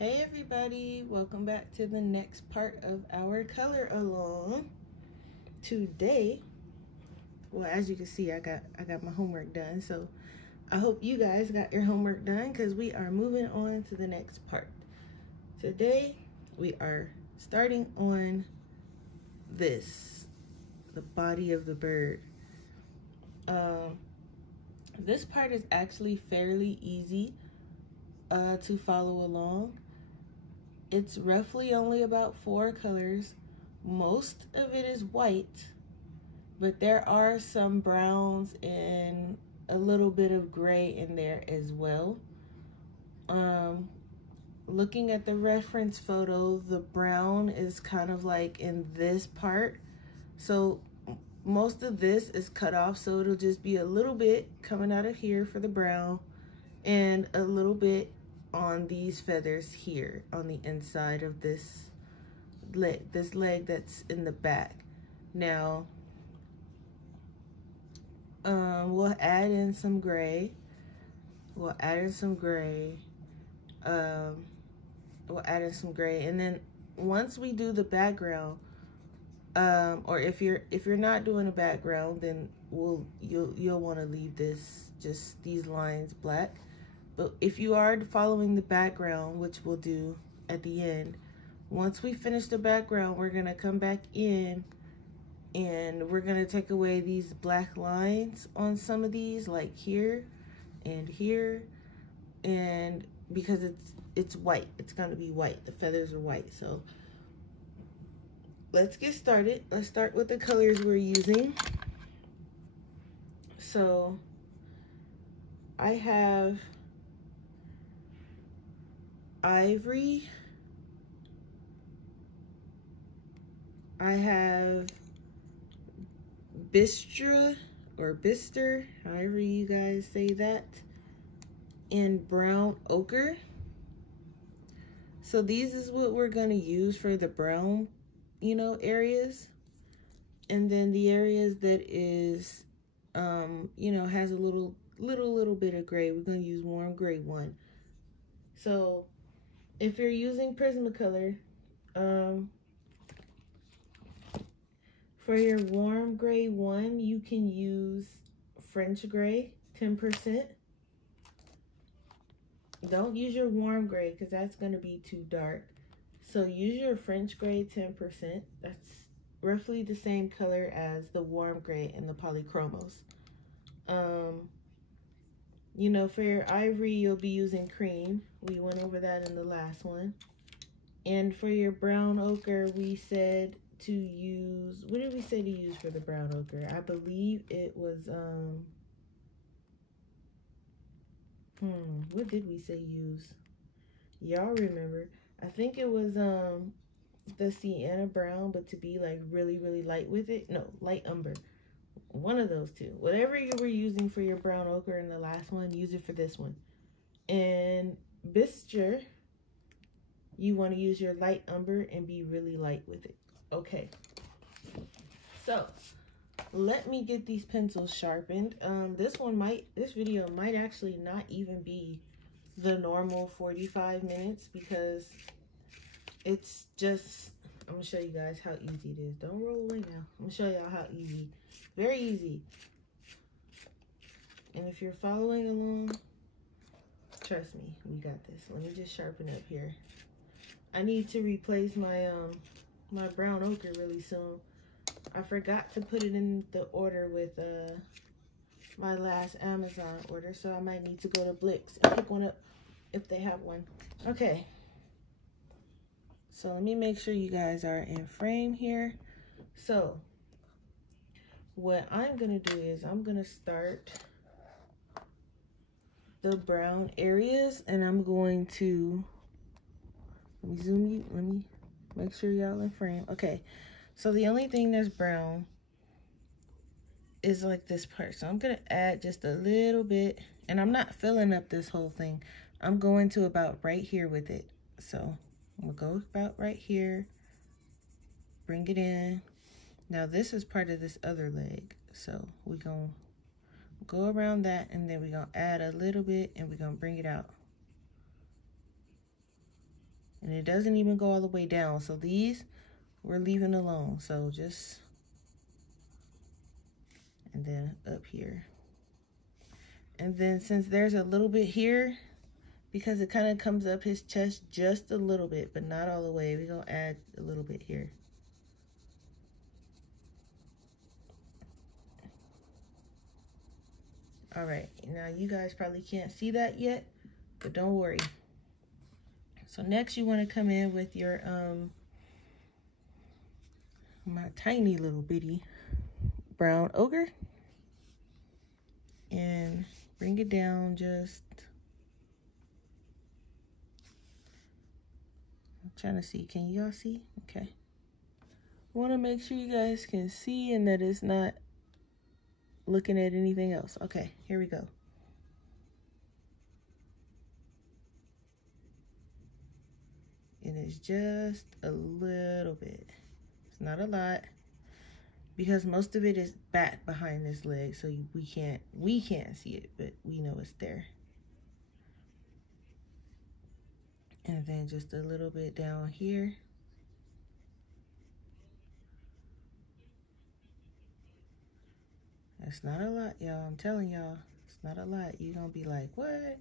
Hey everybody, welcome back to the next part of our color along. Today, well, as you can see, I got my homework done, so I hope you guys got your homework done because we are moving on to the next part. Today we are starting on this, the body of the bird. This part is actually fairly easy to follow along. It's roughly only about 4 colors. Most of it is white, but there are some browns and a little bit of gray in there as well. Looking at the reference photo, the brown is kind of like in this part. So most of this is cut off, so it'll just be a little bit coming out of here for the brown and a little bit on these feathers here on the inside of this leg that's in the back. Now we'll add in some gray. We'll add in some gray, and then once we do the background, or if you're not doing a background, then you'll want to leave just these lines black. But if you are following the background, which we'll do at the end, once we finish the background, we're gonna come back in and we're gonna take away these black lines on some of these, like here and here, and because it's white, it's gonna be white. The feathers are white. So let's get started. Let's start with the colors we're using. So I have ivory, I have bistre or bister, however you guys say that, and brown ochre. So these is what we're going to use for the brown, areas. And then the areas that is, has a little bit of gray, we're going to use warm gray 1. So if you're using Prismacolor, for your warm gray 1, you can use French gray 10%. Don't use your warm gray because that's going to be too dark. So use your French gray 10%. That's roughly the same color as the warm gray and the polychromos. For your ivory, you'll be using cream. We went over that in the last one. And for your brown ochre, we said to use, what did we say to use for the brown ochre? I believe it was, what did we say use? Y'all remember? I think it was, the sienna brown, but to be like really, really light with it. No, light umber. One of those two. Whatever you were using for your brown ochre in the last one, use it for this one. And bistre, you want to use your light umber and be really light with it. Okay. So, let me get these pencils sharpened. This video might actually not even be the normal 45 minutes because it's just, I'm going to show you guys how easy it is. Don't roll away now. I'm going to show y'all how easy. Very easy. And if you're following along, trust me, we got this. Let me just sharpen up here. I need to replace my my brown ochre really soon. I forgot to put it in the order with my last Amazon order, so I might need to go to Blix and pick one up if they have one. Okay. So let me make sure you guys are in frame here. So what I'm going to do is I'm going to start the brown areas, and I'm going to, let me zoom you, let me make sure y'all in frame. Okay, so the only thing that's brown is like this part. So I'm going to add just a little bit, and I'm not filling up this whole thing. I'm going to about right here with it. So we'll go about right here, bring it in. Now this is part of this other leg, so we're gonna go around that, and then we're gonna add a little bit, and we're gonna bring it out. And it doesn't even go all the way down. So these we're leaving alone. So just, and then up here. And then since there's a little bit here, because it kind of comes up his chest just a little bit, but not all the way, we're going to add a little bit here. All right, now you guys probably can't see that yet, but don't worry. So next you want to come in with your, my tiny little bitty brown ochre. And bring it down just, I'm trying to see, can y'all see? Okay. Want to make sure you guys can see and that it's not looking at anything else. Okay, here we go. And it's just a little bit. It's not a lot because most of it is back behind this leg, so we can't see it, but we know it's there. And then just a little bit down here. That's not a lot, y'all. I'm telling y'all, it's not a lot. You're gonna be like, what?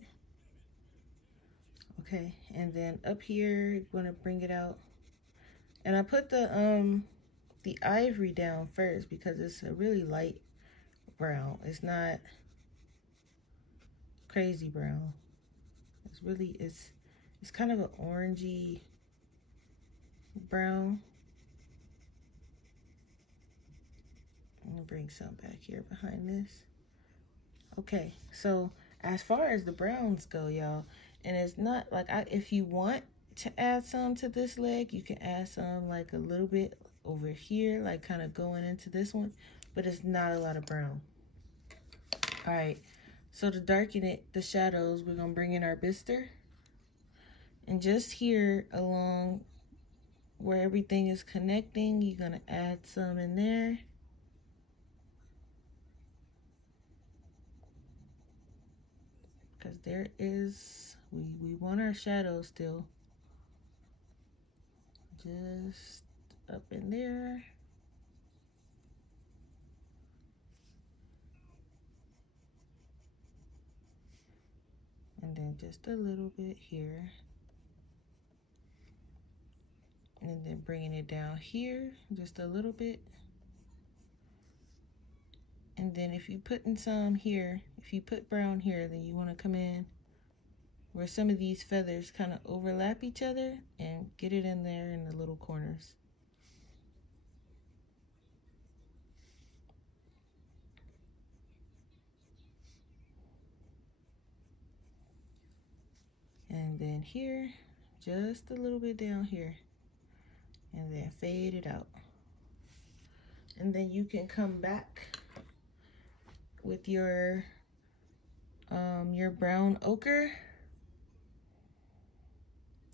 Okay, and then up here, you're gonna bring it out. And I put the ivory down first because it's a really light brown. It's not crazy brown. It's really, it's kind of an orangey brown. I'm gonna bring some back here behind this. Okay, so as far as the browns go, y'all, and it's not like, if you want to add some to this leg, you can add some like a little bit over here, like kind of going into this one, but it's not a lot of brown. All right, so to darken it, the shadows, we're gonna bring in our bistre, and just here along where everything is connecting, you're gonna add some in there. Because there is, we want our shadows still. Just up in there. And then just a little bit here. And then bringing it down here, just a little bit. And then if you put in some here, if you put brown here, then you want to come in where some of these feathers kind of overlap each other and get it in there in the little corners. And then here, just a little bit down here, and then fade it out. And then you can come back with your brown ochre,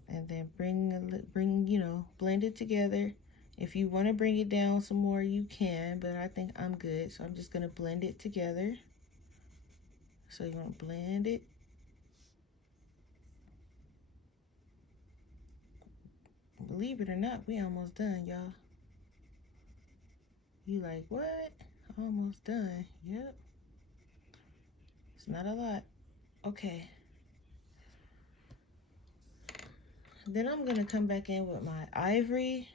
and then bring you know, blend it together. If you want to bring it down some more, you can, but I think I'm good, so I'm just gonna blend it together. So you want to blend it. Believe it or not, we almost done, y'all. You like, what? Almost done. Yep. It's not a lot. Okay. Then I'm gonna come back in with my ivory,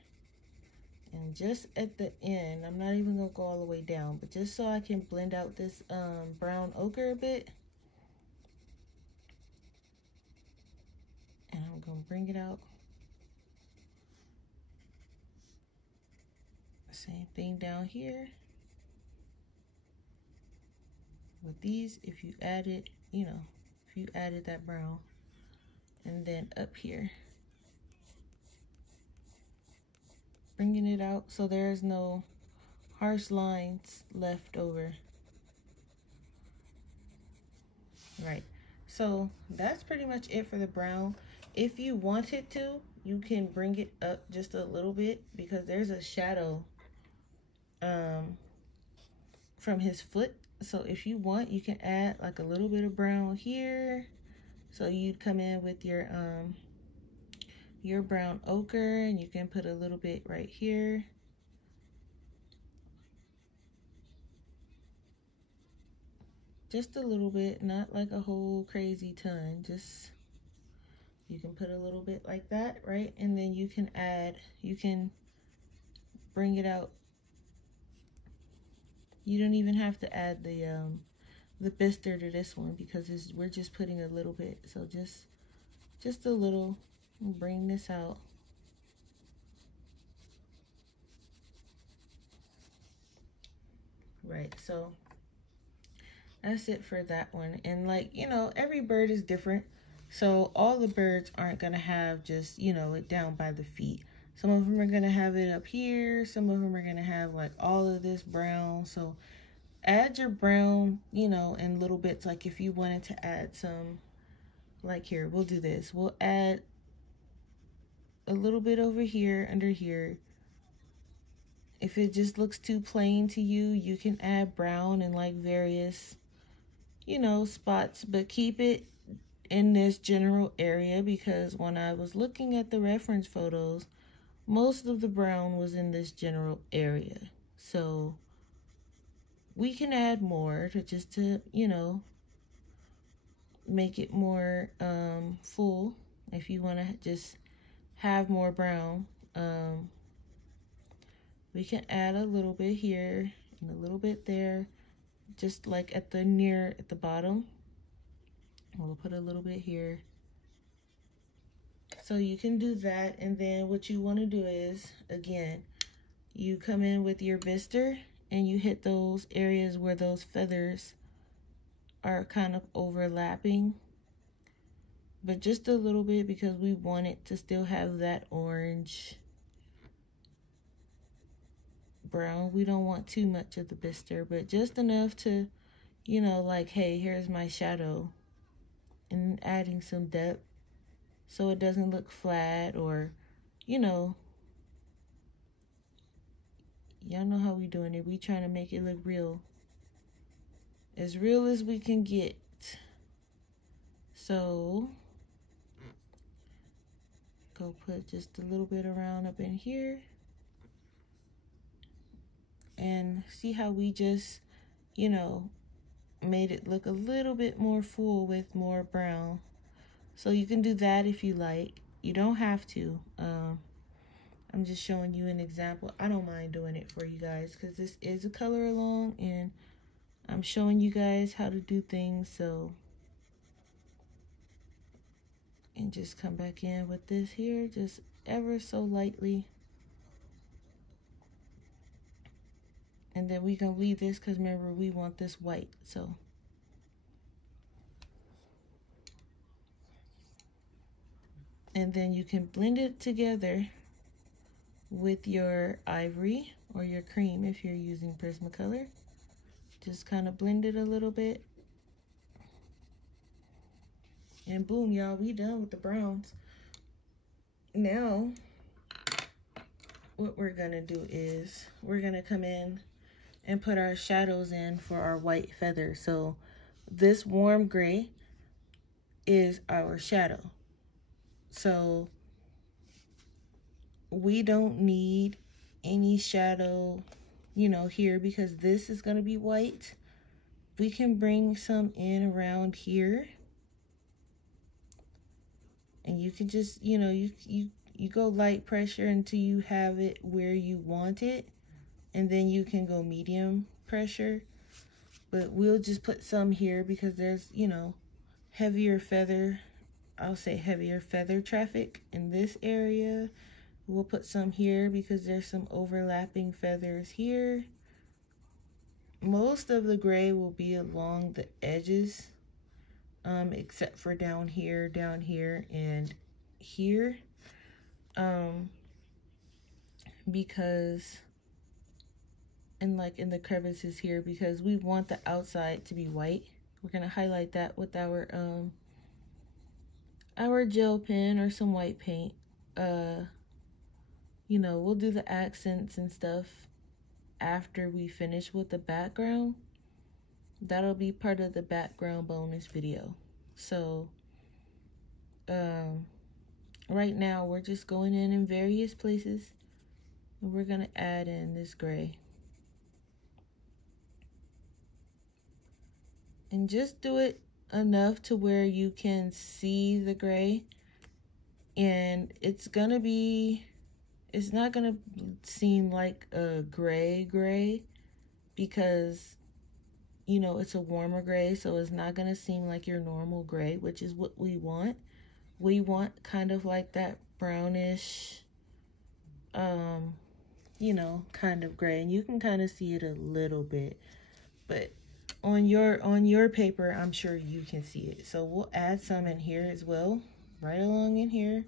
and just at the end, I'm not even gonna go all the way down, but just so I can blend out this brown ochre a bit. And I'm gonna bring it out. Same thing down here. With these, if you added, you know, if you added that brown, and then up here, bringing it out so there's no harsh lines left over. Right, so that's pretty much it for the brown. If you wanted to, you can bring it up just a little bit because there's a shadow from his foot. So if you want, you can add like a little bit of brown here. So you'd come in with your your brown ochre, and you can put a little bit right here. Just a little bit, not like a whole crazy ton. Just, you can put a little bit like that, right? And then you can add, you can bring it out. You don't even have to add the bistre to this one because we're just putting a little bit. So just a little, bring this out. Right, so that's it for that one. And like, you know, every bird is different. So all the birds aren't gonna have just, you know, it down by the feet. Some of them are gonna have it up here. Some of them are gonna have like all of this brown. So add your brown, you know, in little bits. Like if you wanted to add some, like here, we'll do this. We'll add a little bit over here, under here. If it just looks too plain to you, you can add brown in like various, you know, spots, but keep it in this general area because when I was looking at the reference photos, most of the brown was in this general area. So we can add more to just to, you know, make it more full if you want to just have more brown. We can add a little bit here and a little bit there, just like at the bottom. We'll put a little bit here. So you can do that, and then what you want to do is, again, you come in with your bistre and you hit those areas where those feathers are kind of overlapping, but just a little bit because we want it to still have that orange brown. We don't want too much of the bistre, but just enough to, you know, like, hey, here's my shadow, and adding some depth so it doesn't look flat, or, you know, y'all know how we doing it. We trying to make it look real as we can get. So go put just a little bit around up in here, and see how we just, you know, made it look a little bit more full with more brown. So you can do that if you like. You don't have to. I'm just showing you an example. I don't mind doing it for you guys because this is a color along and I'm showing you guys how to do things. So, and just come back in with this here, just ever so lightly. And then we can leave this because remember, we want this white. So, and then you can blend it together with your ivory or your cream if you're using Prismacolor. Just kind of blend it a little bit. And boom, y'all, we done with the browns. Now, what we're gonna do is we're gonna come in and put our shadows in for our white feather. So this warm gray is our shadow. So we don't need any shadow, you know, here because this is gonna be white. We can bring some in around here. And you can just, you know, you go light pressure until you have it where you want it. And then you can go medium pressure. But we'll just put some here because there's, you know, heavier feather, I'll say heavier feather traffic in this area. We'll put some here because there's some overlapping feathers here. Most of the gray will be along the edges, except for down here, and here. Because, and like in the crevices here, because we want the outside to be white. We're gonna highlight that with our gel pen or some white paint. You know, we'll do the accents and stuff after we finish with the background. That'll be part of the background bonus video. So right now we're just going in various places, and we're going to add in this gray. And just do it enough to where you can see the gray, and it's not gonna seem like a gray because, you know, it's a warmer gray, so it's not gonna seem like your normal gray, which is what we want. We want kind of like that brownish, you know, kind of gray, and you can kind of see it a little bit, but on your paper, I'm sure you can see it. So we'll add some in here as well, right along in here.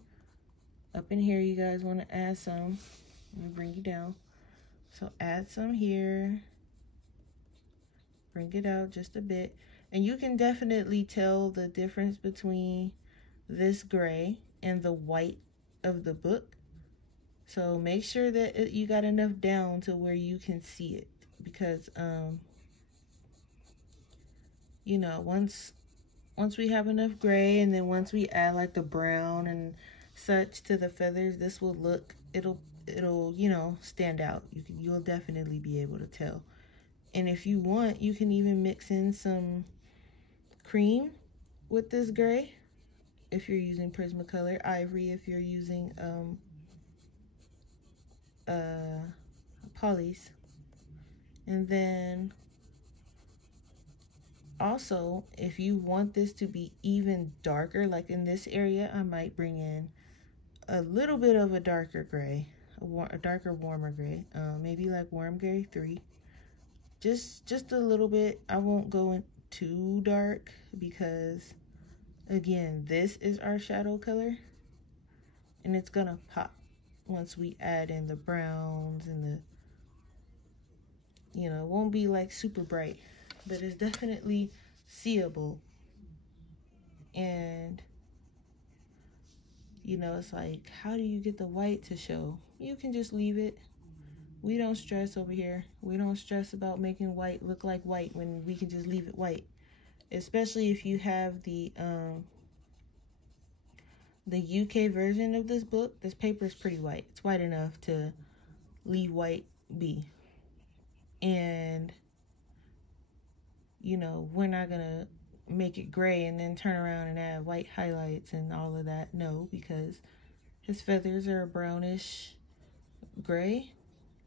Up in here, you guys want to add some. Let me bring you down. So add some here. Bring it out just a bit. And you can definitely tell the difference between this gray and the white of the book. So make sure that you got enough down to where you can see it, because you know, once we have enough gray, and then once we add like the brown and such to the feathers, this will look, it'll you know, stand out. You'll definitely be able to tell. And if you want, you can even mix in some cream with this gray if you're using Prismacolor, ivory if you're using polys. And then also, if you want this to be even darker, like in this area, I might bring in a little bit of a darker gray, a darker, warmer gray, maybe like warm gray 3. Just a little bit. I won't go in too dark because, again, this is our shadow color, and it's gonna pop once we add in the browns and the, you know, it won't be like super bright, but it's definitely seeable. And you know, it's like, how do you get the white to show? You can just leave it. We don't stress over here. We don't stress about making white look like white when we can just leave it white. Especially if you have the UK version of this book. This paper is pretty white. It's white enough to leave white be. And you know, we're not gonna make it gray and then turn around and add white highlights and all of that. No, because his feathers are brownish gray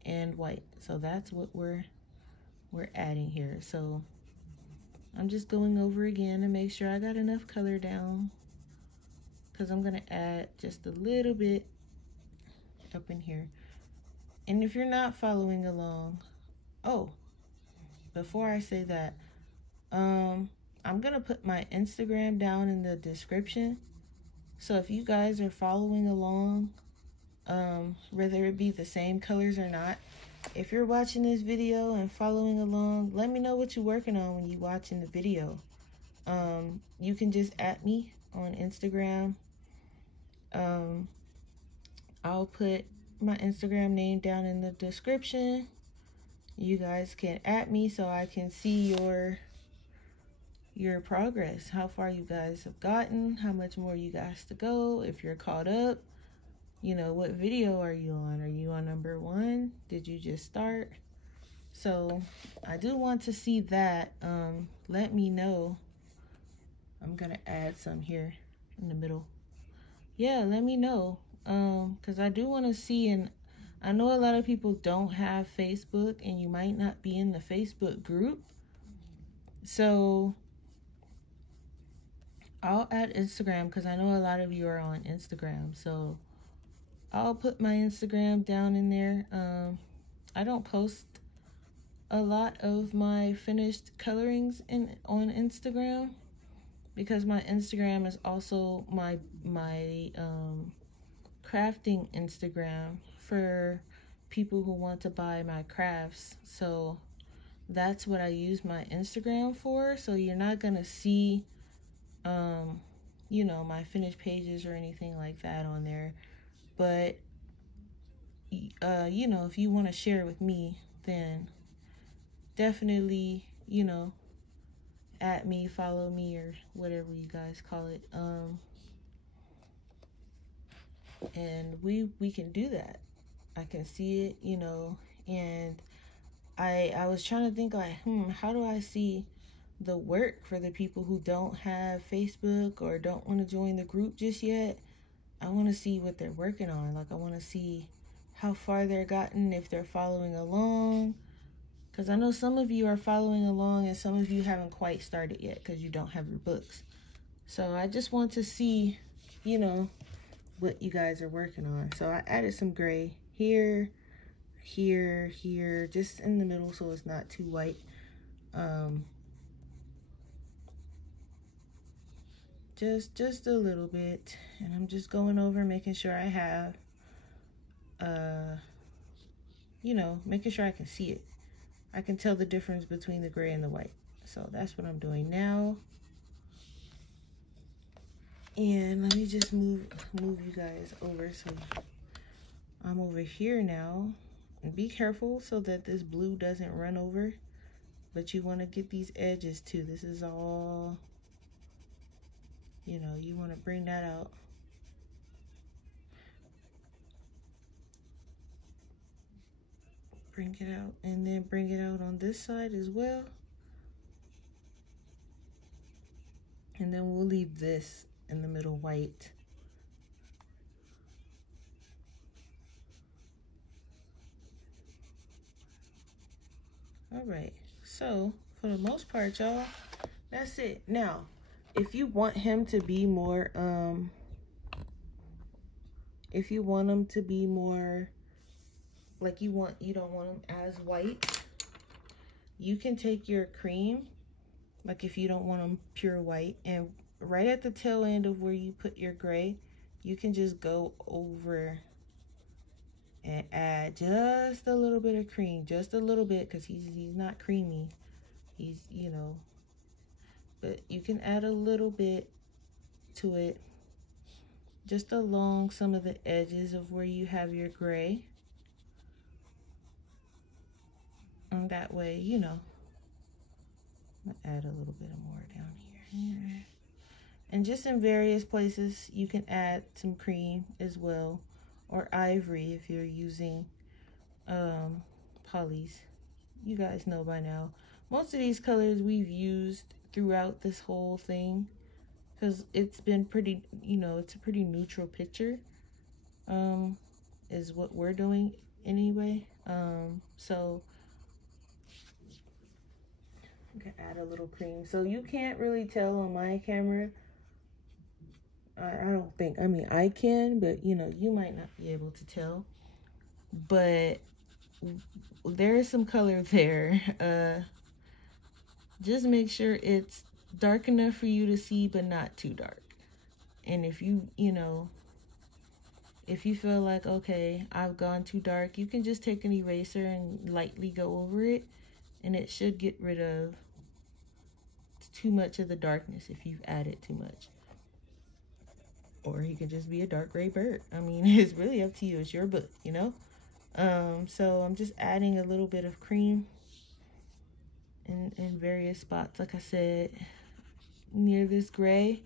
and white. So that's what we're adding here. So I'm just going over again to make sure I got enough color down, because I'm gonna add just a little bit up in here. And if you're not following along, oh, before I say that, I'm gonna put my Instagram down in the description. So if you guys are following along, whether it be the same colors or not, if you're watching this video and following along, let me know what you're working on when you're watching the video. You can just @ me on Instagram. I'll put my Instagram name down in the description. You guys can @ me so I can see your progress, how far you guys have gotten, how much more you guys to go, if you're caught up. You know, what video are you on? Are you on number 1? Did you just start? So I do want to see that. Let me know. I'm gonna add some here in the middle. Yeah, let me know, because I do want to see. And I know a lot of people don't have Facebook, and you might not be in the Facebook group, so I'll add Instagram, because I know a lot of you are on Instagram, so I'll put my Instagram down in there. I don't post a lot of my finished colorings on Instagram, because my Instagram is also my crafting Instagram for people who want to buy my crafts. So that's what I use my Instagram for. So you're not gonna see you know, my finished pages or anything like that on there. But you know, if you want to share with me, then definitely, you know, @ me, follow me, or whatever you guys call it. And we can do that. I can see it, you know, and I was trying to think like, how do I see the work for the people who don't have Facebook or don't want to join the group just yet? I want to see what they're working on. Like, I want to see how far they're gotten, if they're following along. Because I know some of you are following along and some of you haven't quite started yet because you don't have your books. So I just want to see, you know, what you guys are working on. So I added some gray here, here, here, just in the middle so it's not too white. Just a little bit. And I'm just going over making sure I have, you know, making sure I can see it. I can tell the difference between the gray and the white. So that's what I'm doing now. And let me just move you guys over. So I'm over here now. And be careful so that this blue doesn't run over. But you want to get these edges too. This is all, you know, you want to bring that out. Bring it out, and then bring it out on this side as well. And then we'll leave this in the middle white. All right, so for the most part, y'all, that's it. Now, if you want him to be more, if you want him to be more, like you don't want him as white, you can take your cream, like if you don't want them pure white, and right at the tail end of where you put your gray, you can just go over and add just a little bit of cream, just a little bit, because he's not creamy. He's, you know, but you can add a little bit to it, just along some of the edges of where you have your gray. And that way, you know, I'll add a little bit more down here. And just in various places, you can add some cream as well, or ivory if you're using polys. You guys know by now. Most of these colors we've used throughout this whole thing because it's been pretty, you know, it's a pretty neutral picture, is what we're doing anyway. So I'm gonna add a little cream. So you can't really tell on my camera. I don't think, I mean, I can, but you know, you might not be able to tell. But there is some color there. Just make sure it's dark enough for you to see, but not too dark. And if you know, if you feel like, okay, I've gone too dark, you can just take an eraser and lightly go over it, and it should get rid of too much of the darkness if you've added too much. Or he could just be a dark gray bird. I mean, it's really up to you. It's your book, you know? So I'm just adding a little bit of cream in various spots, like I said, near this gray.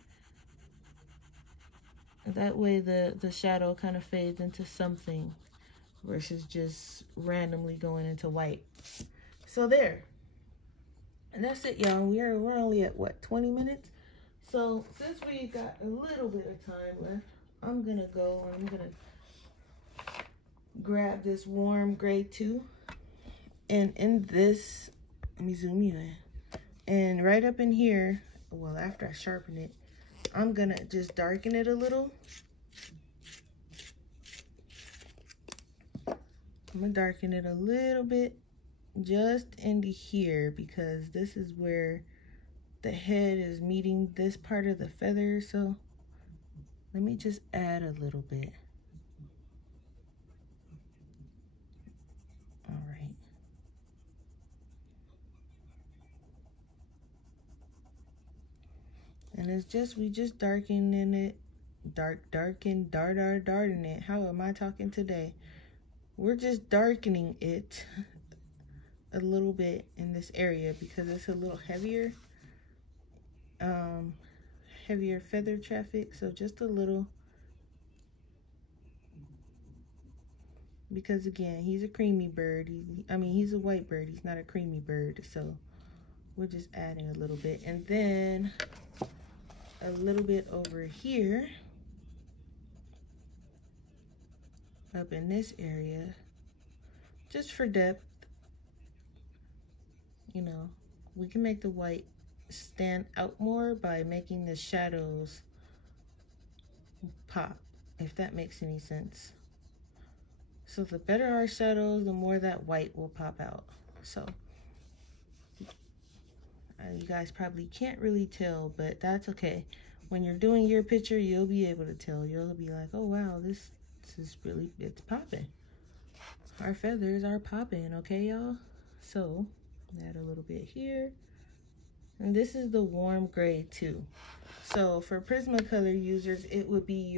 That way the shadow kind of fades into something versus just randomly going into white. So there. And that's it, y'all. We're only at, what, 20 minutes? So since we got a little bit of time left, I'm gonna go and I'm gonna grab this warm gray too. And in this, let me zoom you in. And right up in here, well, after I sharpen it, I'm gonna just darken it a little. I'm gonna darken it a little bit just into here because this is where the head is meeting this part of the feather. So let me just add a little bit. All right. And it's just, we just darkening it, darting it. How am I talking today? We're just darkening it a little bit in this area because it's a little heavier. Heavier feather traffic, so just a little because again, he's a creamy bird. He's a white bird. He's not a creamy bird. So we're just adding a little bit. And then a little bit over here, up in this area, just for depth. You know, we can make the white stand out more by making the shadows pop, if that makes any sense. So the better our shadows, the more that white will pop out. So you guys probably can't really tell, but that's okay. When you're doing your picture, you'll be able to tell. You'll be like, oh wow, this is really, it's popping. Our feathers are popping, okay y'all? So add a little bit here. And this is the warm gray too. So for Prismacolor users, it would be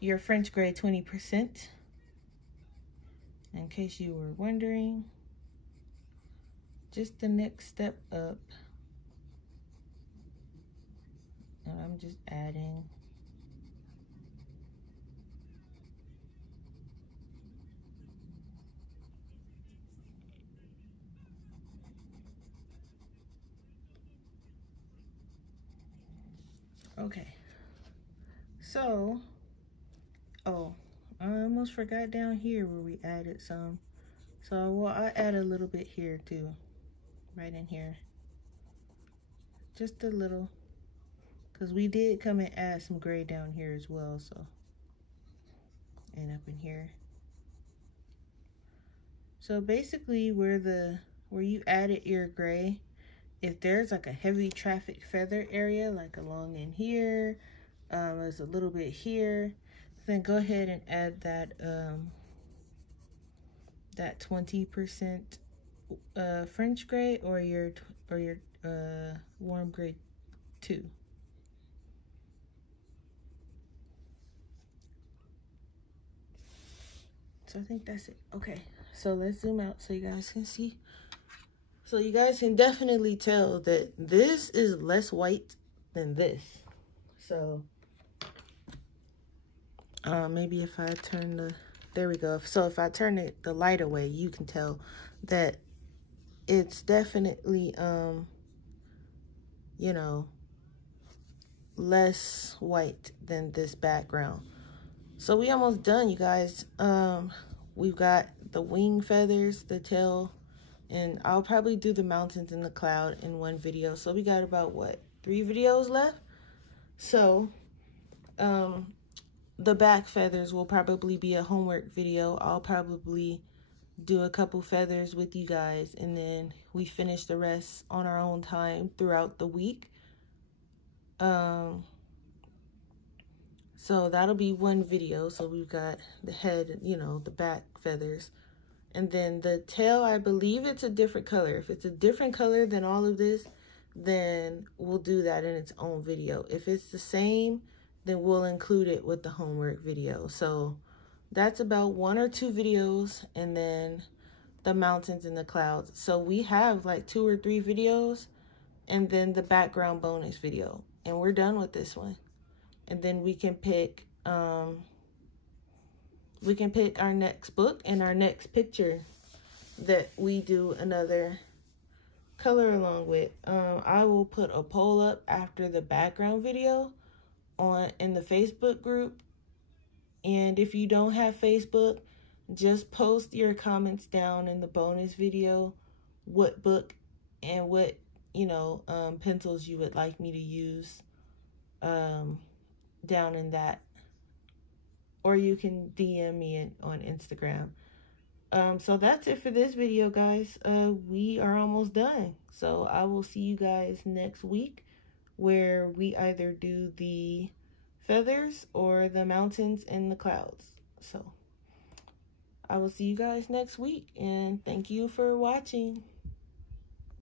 your French gray 20%, in case you were wondering. Just the next step up. And I'm just adding. Okay. So, oh, I almost forgot down here where we added some. So, well, I add a little bit here too, right in here. Just a little, because we did come and add some gray down here as well, so. And up in here. So basically where you added your gray, if there's like a heavy traffic feather area, like along in here, there's a little bit here, then go ahead and add that 20% French gray or your warm gray too. So I think that's it. Okay, so let's zoom out so you guys can see. So you guys can definitely tell that this is less white than this. So maybe if I turn there we go. So if I turn the light away, you can tell that it's definitely, you know, less white than this background. So we almost done, you guys. We've got the wing feathers, the tail, and I'll probably do the mountains and the cloud in one video. So we got about, what, 3 videos left? So, the back feathers will probably be a homework video. I'll probably do a couple feathers with you guys, and then we finish the rest on our own time throughout the week. So that'll be one video. So we've got the head, you know, the back feathers. And then the tail, I believe it's a different color. If it's a different color than all of this, then we'll do that in its own video. If it's the same, then we'll include it with the homework video. So that's about 1 or 2 videos, and then the mountains and the clouds. So we have like 2 or 3 videos, and then the background bonus video. And we're done with this one. And then we can pick our next book and our next picture that we do another color along with. I will put a poll up after the background video in the Facebook group. And if you don't have Facebook, just post your comments down in the bonus video, what book and what, you know, pencils you would like me to use down in that. Or you can DM me on Instagram. So that's it for this video, guys. We are almost done. So I will see you guys next week, where we either do the feathers or the mountains and the clouds. So I will see you guys next week, and thank you for watching.